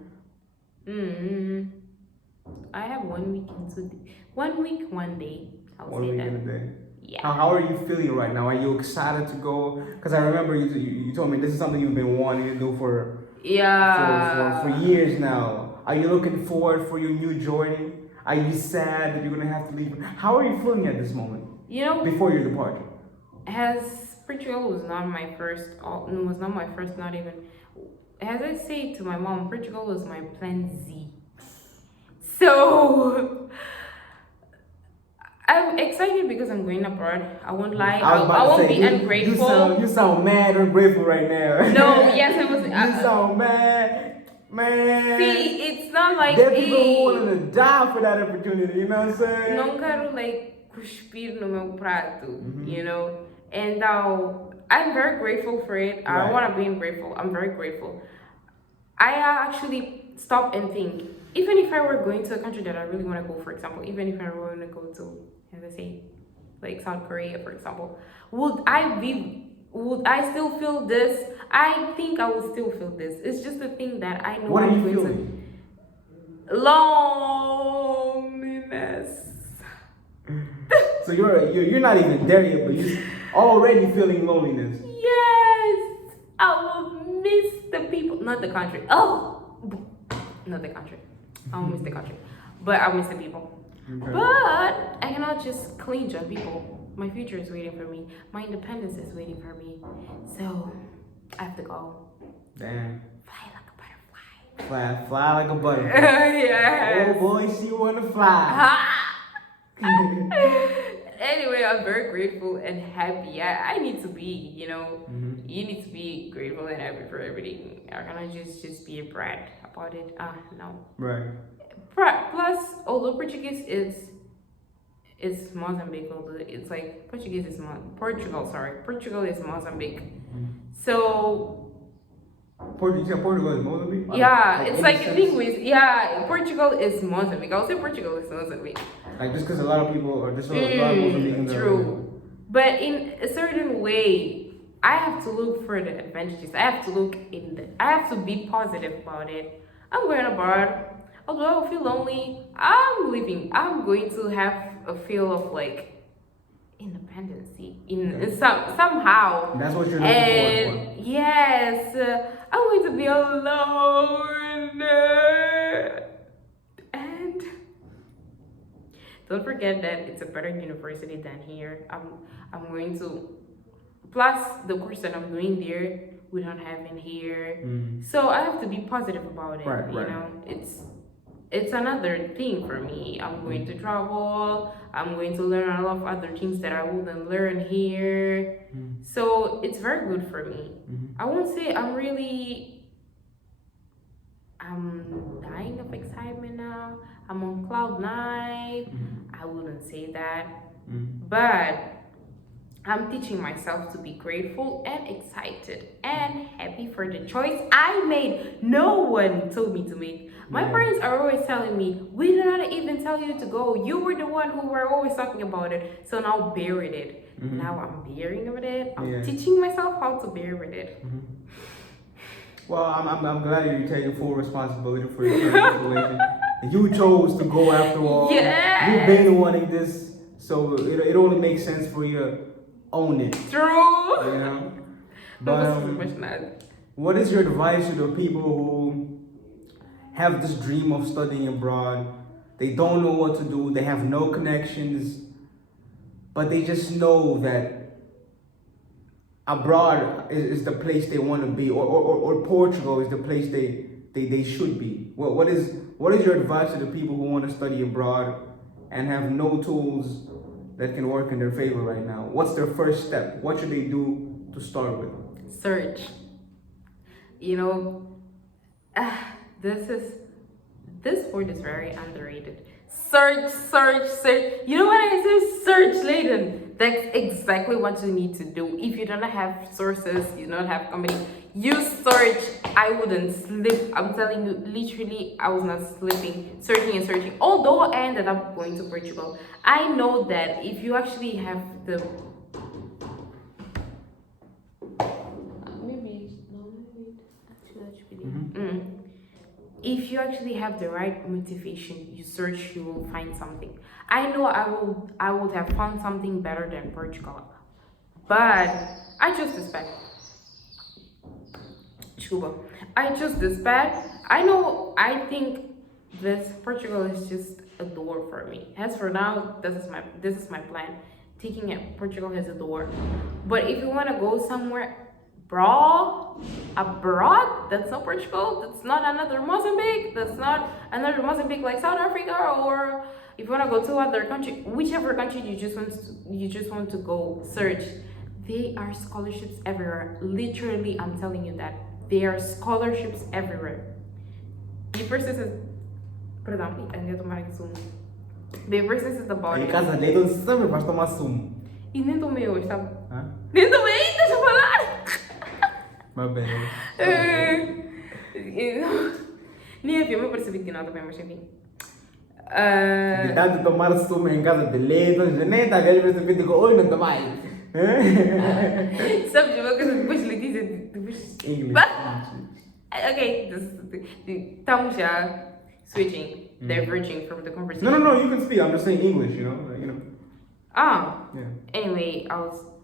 I have 1 week and 2 days. 1 week, 1 day. I'll One say week that. and a day. Yeah. How are you feeling right now? Are you excited to go? Because I remember you told me this is something you've been wanting to do for years now. Are you looking forward for your new journey? Are you sad that you're gonna have to leave? How are you feeling at this moment before your departure? As Portugal was not my first, was not my first, not even. As I say to my mom, Portugal was my plan Z. So I'm excited because I'm going abroad. I won't lie. I won't be ungrateful. You sound mad or ungrateful right now. No, yes, I was. You sound mad, man. See, it's not like there are people who wanted to die for that opportunity. You know what I'm saying? Não quero like cuspir no meu prato, And now I'm very grateful for it. I don't want to be ungrateful. I'm very grateful. I actually stop and think. Even if I were going to a country that I really want to go, for example, even if I were going to go to, as I say, like South Korea, for example, would I still feel this? I think I will still feel this. It's just the thing that I know what I'm are you going feeling? to. Loneliness. So you're not even there yet, but you're already feeling loneliness. Yes, I will miss the people, not the country. Oh, not the country. I will miss the country, but I'll miss the people. Okay. But I cannot just clinch on people. My future is waiting for me. My independence is waiting for me. So I have to go. Damn. Fly like a butterfly. Fly like a butterfly. Yes. Oh boy, she wanna fly. Anyway, I'm very grateful and happy. I need to be, you need to be grateful and happy for everything. I cannot just be a brat about it. No. Right. Plus, although Portuguese is Mozambique, although it's like Portuguese is Portugal. Sorry, Portugal is Mozambique. So. Portugal is Mozambique? Yeah, it's like a thing with Portugal is Mozambique. I'll say Portugal is Mozambique. Like just because a lot of people, or just a lot of Mozambicans. True, but in a certain way, I have to look for the advantages. I have to be positive about it. I'm going abroad. Although I feel lonely, I'm leaving. I'm going to have a feel of like independency somehow. That's what you're looking forward for. Yes, I'm going to be alone. And don't forget that it's a better university than here. I'm going to. Plus, the course that I'm doing there, we don't have in here. So I have to be positive about it. Right. It's another thing for me. I'm going to travel. I'm going to learn a lot of other things that I wouldn't learn here. So it's very good for me. I won't say I'm dying of excitement now. I'm on cloud 9. I wouldn't say that. But I'm teaching myself to be grateful and excited and happy for the choice I made. No one told me to make. My Yeah. parents are always telling me, we did not even tell you to go. You were the one who were always talking about it. So now bear with it. Now I'm bearing with it. I'm Yeah. teaching myself how to bear with it. Well, I'm glad you're taking full responsibility for your current situation. You chose to go after all. Yes. You've been wanting this, so it only makes sense for you to own it. True. You know. Não But consigo imaginar. what is your advice to the people who have this dream of studying abroad? They don't know what to do. They have no connections, but they just know that abroad is the place they want to be, or Portugal is the place they should be. What is your advice to the people who want to study abroad and have no tools that can work in their favor right now? What's their first step? What should they do to start with? Search. You know, this is this word is very underrated. Search, search, search. You know what I say? Search, Layden. That's exactly what you need to do. If you don't have sources, you don't have company, you search. I wouldn't sleep. I'm telling you, literally, I was not sleeping, searching and searching. Although I ended up going to Portugal, I know that if you actually have the maybe no, wait. Actually, that should be if you actually have the right motivation, you search, you will find something. I know I would have found something better than Portugal. But I chose this bad. Cuba. I chose this bad. I think this Portugal is just a door for me. As for now, this is my plan. Taking it Portugal as a door. But if you wanna go somewhere abroad, that's not Portugal, that's not another Mozambique, that's not another Mozambique like South Africa, or if you want to go to other country, whichever country you just want to go, search. There are scholarships everywhere. Literally, I'm telling you that there are scholarships everywhere. Be persistent. Perdão, ainda tomar aqui sumo. Be persistent about Em it. casa dele, eu sempre vais tomar sumo. E nem tomei hoje, sabe? Hã? Nem tomei, deixa eu falar. Mas bem. Nem havia, eu percebi que não também, mas enfim. De tanto tomar sumo em casa de leite, nem está velho perceber que oi, não tomar. Sabe de uma coisa depois Letícia, depois. English. Okay, estamos já switching, diverging from the conversation. No, you can speak. I'm just saying English, you know. Ah. Yeah. Anyway,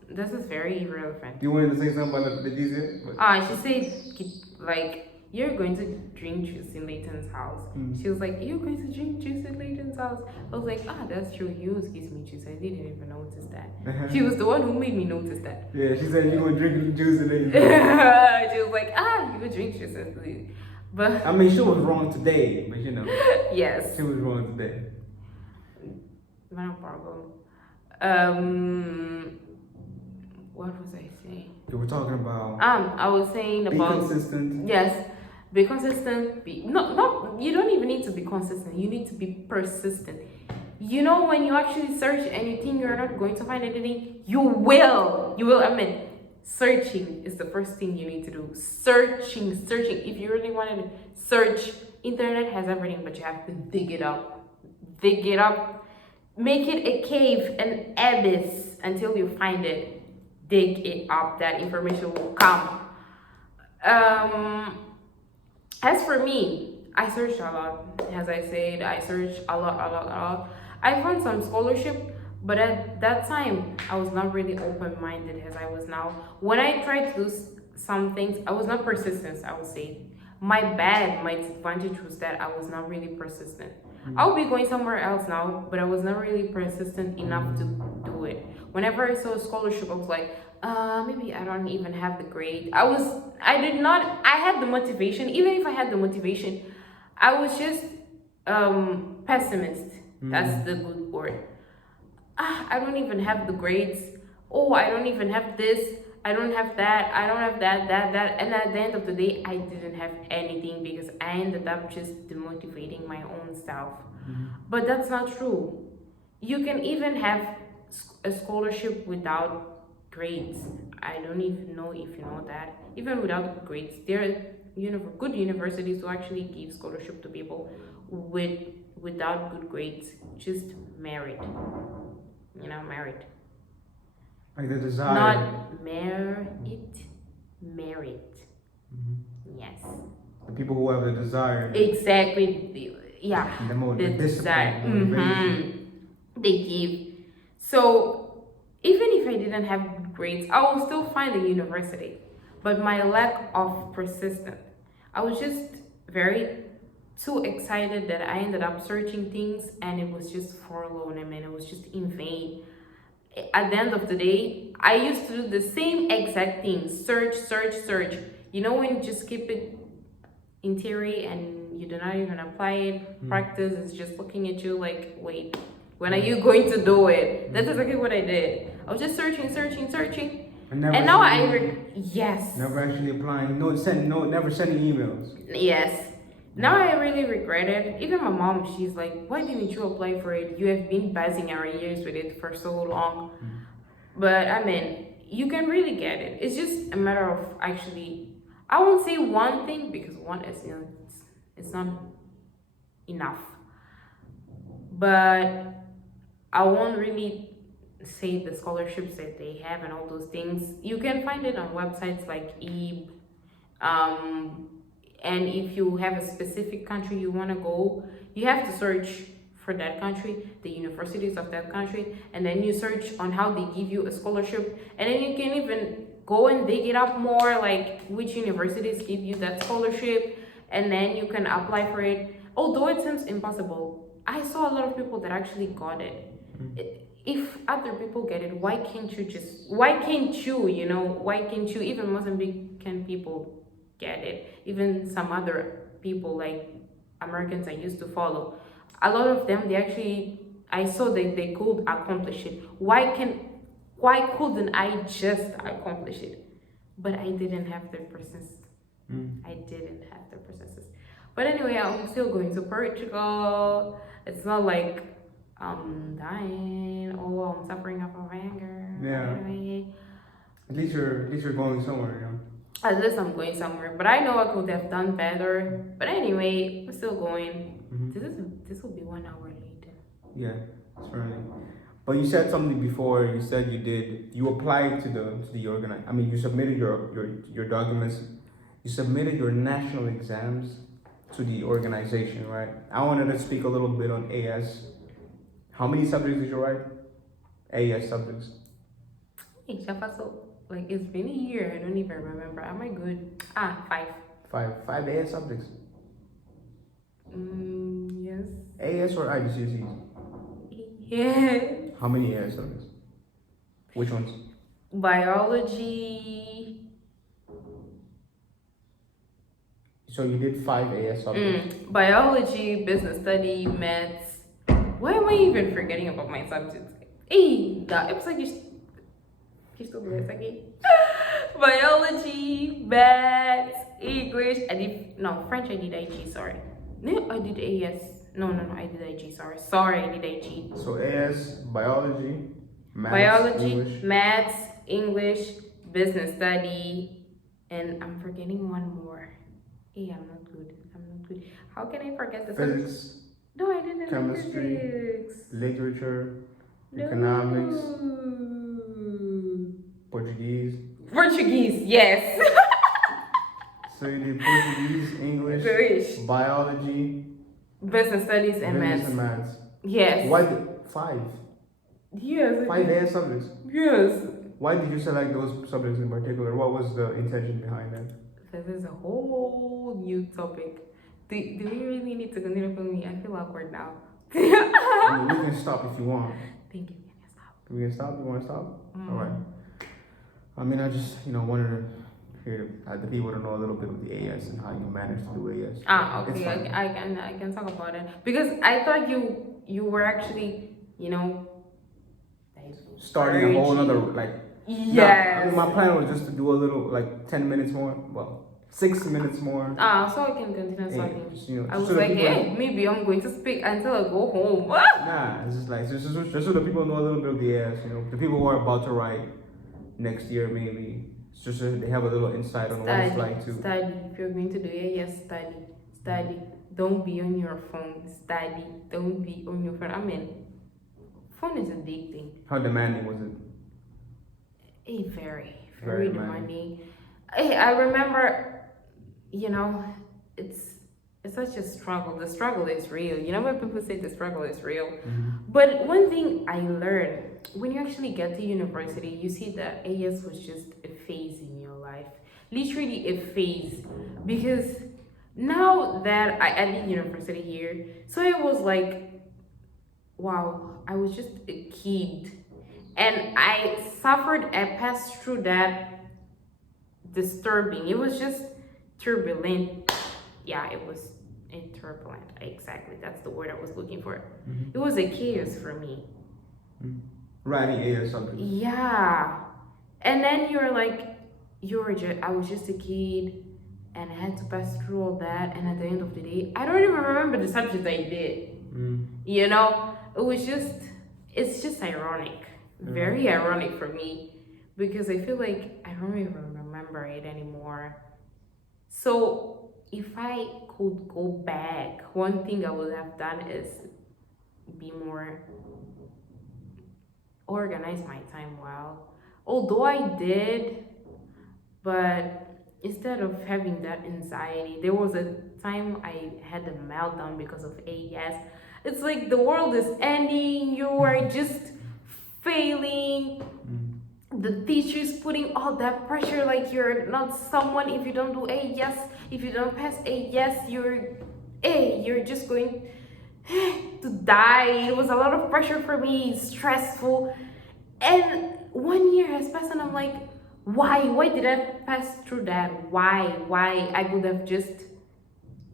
this is very irrelevant. You wanted to say something about Leticia? She said, like, you're going to drink juice in Leighton's house. She was like, you're going to drink juice in Leighton's house. I was like, that's true. He always gives me juice. I didn't even notice that. She was the one who made me notice that. Yeah, she said you're going to drink juice and then she was like, you would drink juice. But I mean, she was wrong today, but you know. Yes. She was wrong today. No problem. What was I saying? You were talking about. I was saying about. Be consistent. Yes, be consistent. You don't even need to be consistent. You need to be persistent. You know, when you actually search and you think you're not going to find anything, you will. I mean, searching is the first thing you need to do. Searching. If you really want to search, internet has everything, but you have to dig it up. Make it a cave, an abyss until you find it. Dig it up. That information will come. As for me, I searched a lot. As I said, I searched a lot. I found some scholarship, but at that time, I was not really open-minded as I was now. When I tried to do some things, I was not persistent, I would say. My disadvantage was that I was not really persistent. I'll be going somewhere else now, but I was not really persistent enough to do it. Whenever I saw a scholarship, I was like, maybe I don't even have the grade. I had the motivation. Even if I had the motivation, I was just pessimist. That's the good word. I don't even have the grades. Oh, I don't even have this. I don't have that. I don't have that. And at the end of the day, I didn't have anything because I ended up just demotivating my own self. But that's not true. You can even have a scholarship without grades. I don't even know if you know that. Even without grades, there are good universities who actually give scholarship to people with without good grades, just merit. Merit. Like the desire. Not merit, merit. Yes. The people who have the desire. Exactly. Yeah. The desire. discipline, motivation. They give. So even if I didn't have good grades, I will still find a university. But my lack of persistence, I was just very too excited that I ended up searching things and it was just forlorn. I mean, it was just in vain. At the end of the day, I used to do the same exact thing: search, search, search. You know, when you just keep it in theory and you do not even apply it, practice is just looking at you like, wait, when are you going to do it? That's exactly what I did. I was just searching, searching, searching. And now yes. Never actually applying. Never sending emails. Yes. Now I really regret it. Even my mom, she's like, why didn't you apply for it? You have been passing our years with it for so long. But I mean, you can really get it. It's just a matter of actually, I won't say one thing because one is, it's not enough. But I won't really say the scholarships that they have and all those things. You can find it on websites like EB. And if you have a specific country you want to go, you have to search for that country, the universities of that country, and then you search on how they give you a scholarship, and then you can even go and dig it up more, like which universities give you that scholarship, and then you can apply for it. Although it seems impossible, I saw a lot of people that actually got it. If other people get it, why can't you, why can't you, even Mozambican people get it, even some other people like Americans I used to follow, a lot of them, I saw that they could accomplish it. Why couldn't I just accomplish it? But I didn't have the persistence. I didn't have the persistence. But anyway, I'm still going to Portugal. It's not like I'm dying. Oh, I'm suffering of anger. Yeah. Anyway. At least you're going somewhere, At least I'm going somewhere. But I know I could have done better. But anyway, we're still going. This will be 1 hour later. Yeah, it's early. But you said something before. You said you applied to the organize. I mean, you submitted your documents. You submitted your national exams to the organization, right? I wanted to speak a little bit on AS. How many subjects did you write? AS subjects. Hey, like, it's been a year. I don't even remember. Am I good? 5. Five AS subjects. Yes. AS or IGCSEs? Yeah. How many AS subjects? Which ones? Biology. So you did 5 AS subjects. Biology, business study, maths. Why am I even forgetting about my subjects? Hey, the episode estou doendo aqui. Biology, maths, English. French. I did IG. Sorry. No, I did AS. No, I did IG. Sorry, I did IG. So AS, biology, maths, English, business study, and I'm forgetting one more. Hey, I'm not good. How can I forget the physics? subjects? No, I didn't. Chemistry, physics. literature, No. economics, Portuguese, yes. So you did Portuguese, English, biology, business studies, and maths. Yes. Why 5? Yes. 5 AS subjects. Yes. Why did you select those subjects in particular? What was the intention behind that? This is a whole new topic. Do we really need to continue with me? I feel awkward now. I mean, we can stop if you want. Thank you. Can you stop? We can stop? You want to stop? All right. I mean, I just, wanted to hear the people to know a little bit of the AS and how you managed to do AS. Okay. I can talk about it because I thought you were actually, starting a whole other Yes. I mean, my plan was just to do a little 10 minutes more. Well, 6 minutes more. So I can continue talking. Just, I was like, maybe I'm going to speak until I go home. Nah, it's just so the people know a little bit of the AS. The people who are about to write next year maybe, so they have a little insight on what it's Study, like to. study. If you're going to do it, yes, study, study. Don't be on your phone. Study. Don't be on your phone. I mean, phone is addicting. How demanding was it? Very, Very very demanding. demanding. I remember, you know, it's it's such a struggle. The struggle is real. You know when people say the struggle is real. But one thing I learned when you actually get to university, you see that AS was just a phase in your life, literally a phase. Because now that I ended university here, so it was like, wow, I was just a kid, and I suffered. I passed through that disturbing. It was just turbulent. Yeah, it was turbulent. Exactly, that's the word I was looking for. It was a chaos for me. Writing AS something. Yeah, and then you're like, you're just. I was just a kid, and I had to pass through all that. And at the end of the day, I don't even remember the subject I did. You know, it was just. It's just ironic, very ironic for me, because I feel like I don't even remember it anymore. So if I could go back, one thing I would have done is be more organize my time well. Although I did, but instead of having that anxiety, there was a time I had a meltdown because of AS. It's like the world is ending, you are just failing, the teacher's putting all that pressure like you're not someone if you don't do a yes, if you don't pass a yes, you're just going to die. It was a lot of pressure for me, stressful. And 1 year has passed and I'm like, why did I pass through that? Why I could have just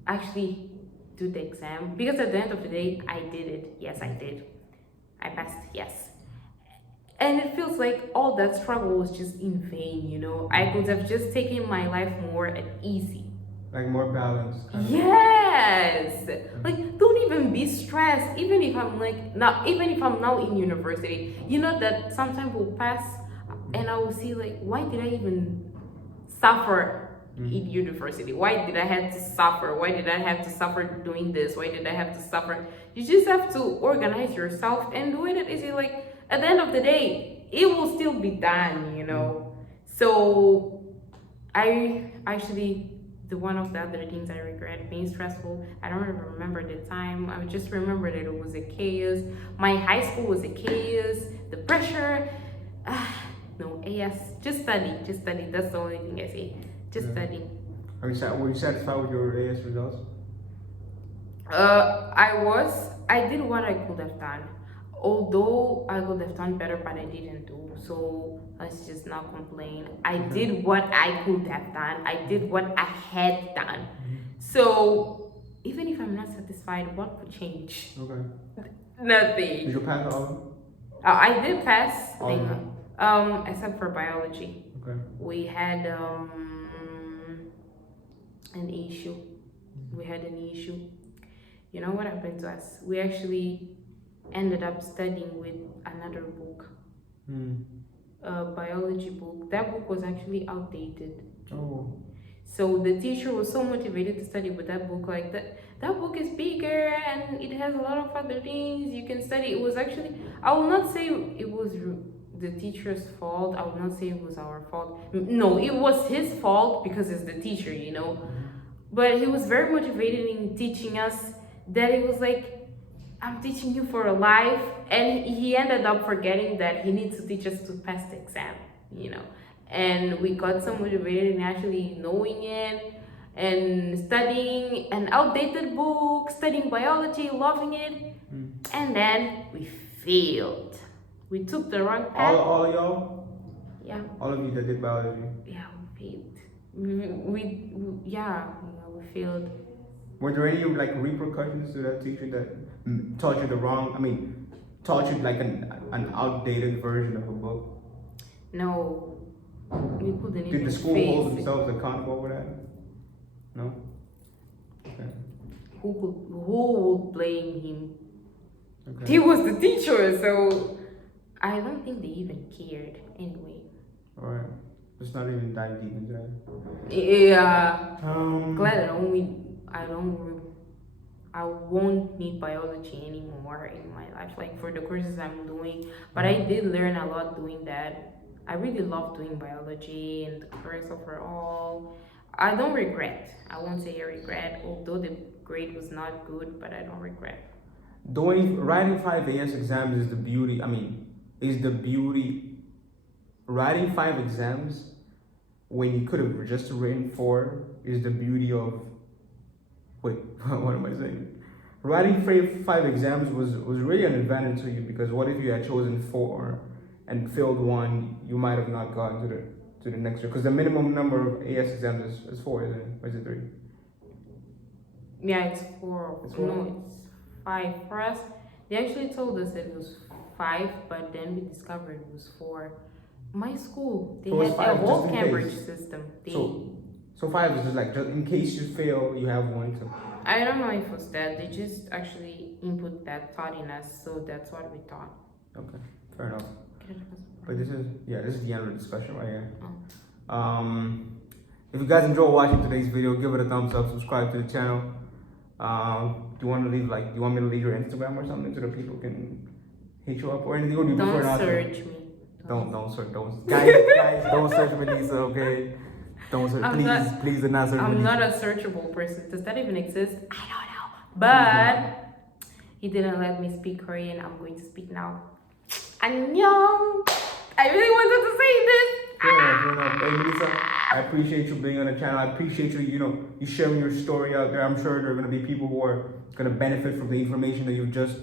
actually do the exam, because at the end of the day I did it. Yes, I did. I passed, yes. And it feels like all that struggle was just in vain, you know. I could have just taken my life more at easy. Like more balanced. Yes. Like don't even be stressed. Even if I'm like now, even if I'm now in university, you know that sometime will pass and I will see like, why did I even suffer in university? Why did I have to suffer? Why did I have to suffer doing this? Why did I have to suffer? You just have to organize yourself and do it easy. Like at the end of the day, it will still be done, you know. So I actually, the one of the other things I regret being stressful, I don't even remember the time. I just remember that it was a chaos. My high school was a chaos. The pressure, no, AS, just study, just study. That's the only thing I say. Just study. Were you satisfied with your AS results? I did what I could have done. Although I could have done better, but I didn't do. So let's just not complain. I did what I could have done. I did what I had done. So even if I'm not satisfied, what would change? Okay. Nothing. Did you pass all of them? I did pass. All of them? Except for biology. Okay. We had an issue. We had an issue. You know what happened to us? We actually ended up studying with another book, a biology book. That book was actually outdated. Oh. So the teacher was so motivated to study with that book, like that book is bigger and it has a lot of other things you can study. It was actually, I will not say it was the teacher's fault. I will not say it was our fault. No, it was his fault because it's the teacher, you know. But he was very motivated in teaching us that it was like, I'm teaching you for a life. And he ended up forgetting that he needs to teach us to pass the exam, you know. And we got so motivated in actually knowing it and studying an outdated book, studying biology, loving it. And then we failed. We took the wrong path. All of y'all? Yeah. All of you that did biology? Yeah, we failed. We failed. Were there any like repercussions to that teacher that taught you the wrong? I mean, taught you like an outdated version of a book? No, we couldn't Did even the school face hold it. themselves accountable for that? No. Okay. Who would blame him? Okay. He was the teacher, so I don't think they even cared anyway. Alright. Let's not even dive deep into that. Yeah. Glad Um, I won't need biology anymore in my life, like for the courses I'm doing. But I did learn a lot doing that. I really love doing biology and the course overall. I don't regret. I won't say I regret, although the grade was not good, but I don't regret. doing writing 5 AS exams is the beauty. I mean, is the beauty. Writing 5 exams when you could have just written 4 is the beauty of. Wait, what am I saying? Writing 5 exams was really an advantage to you because what if you had chosen 4 and failed one, you might have not gotten to the next year because the minimum number of AS exams is 4, isn't it? Or is it 3? Yeah, it's four. It's 4. No, it's five for us. They actually told us it was five, but then we discovered it was four. My school, they So it's had a 5 just whole in Cambridge case. system. So 5 is just like just in case you fail, you have one to. I don't know if it was that. They just actually input that thought in us, so that's what we thought. Okay, fair enough. But this is the end of the discussion right here. If you guys enjoyed watching today's video, give it a thumbs up, subscribe to the channel. Do you want me to leave your Instagram or something so that people can hit you up or anything? Or do you prefer Don't not to? search me. Don't guys don't search for Lisa, okay? Don't search, please do not search for I'm Lisa. not a searchable person. Does that even exist? I don't know. But he didn't let me speak Korean. I'm going to speak now. 안녕. I really wanted to say this. Fair enough. Hey, Melissa, I appreciate you being on the channel. I appreciate you sharing your story out there. I'm sure there are going to be people who are going to benefit from the information that you just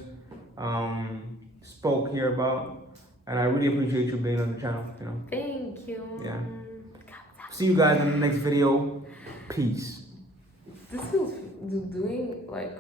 spoke here about. And I really appreciate you being on the channel. Thank you. Yeah. See you guys in the next video. Peace. This feels doing like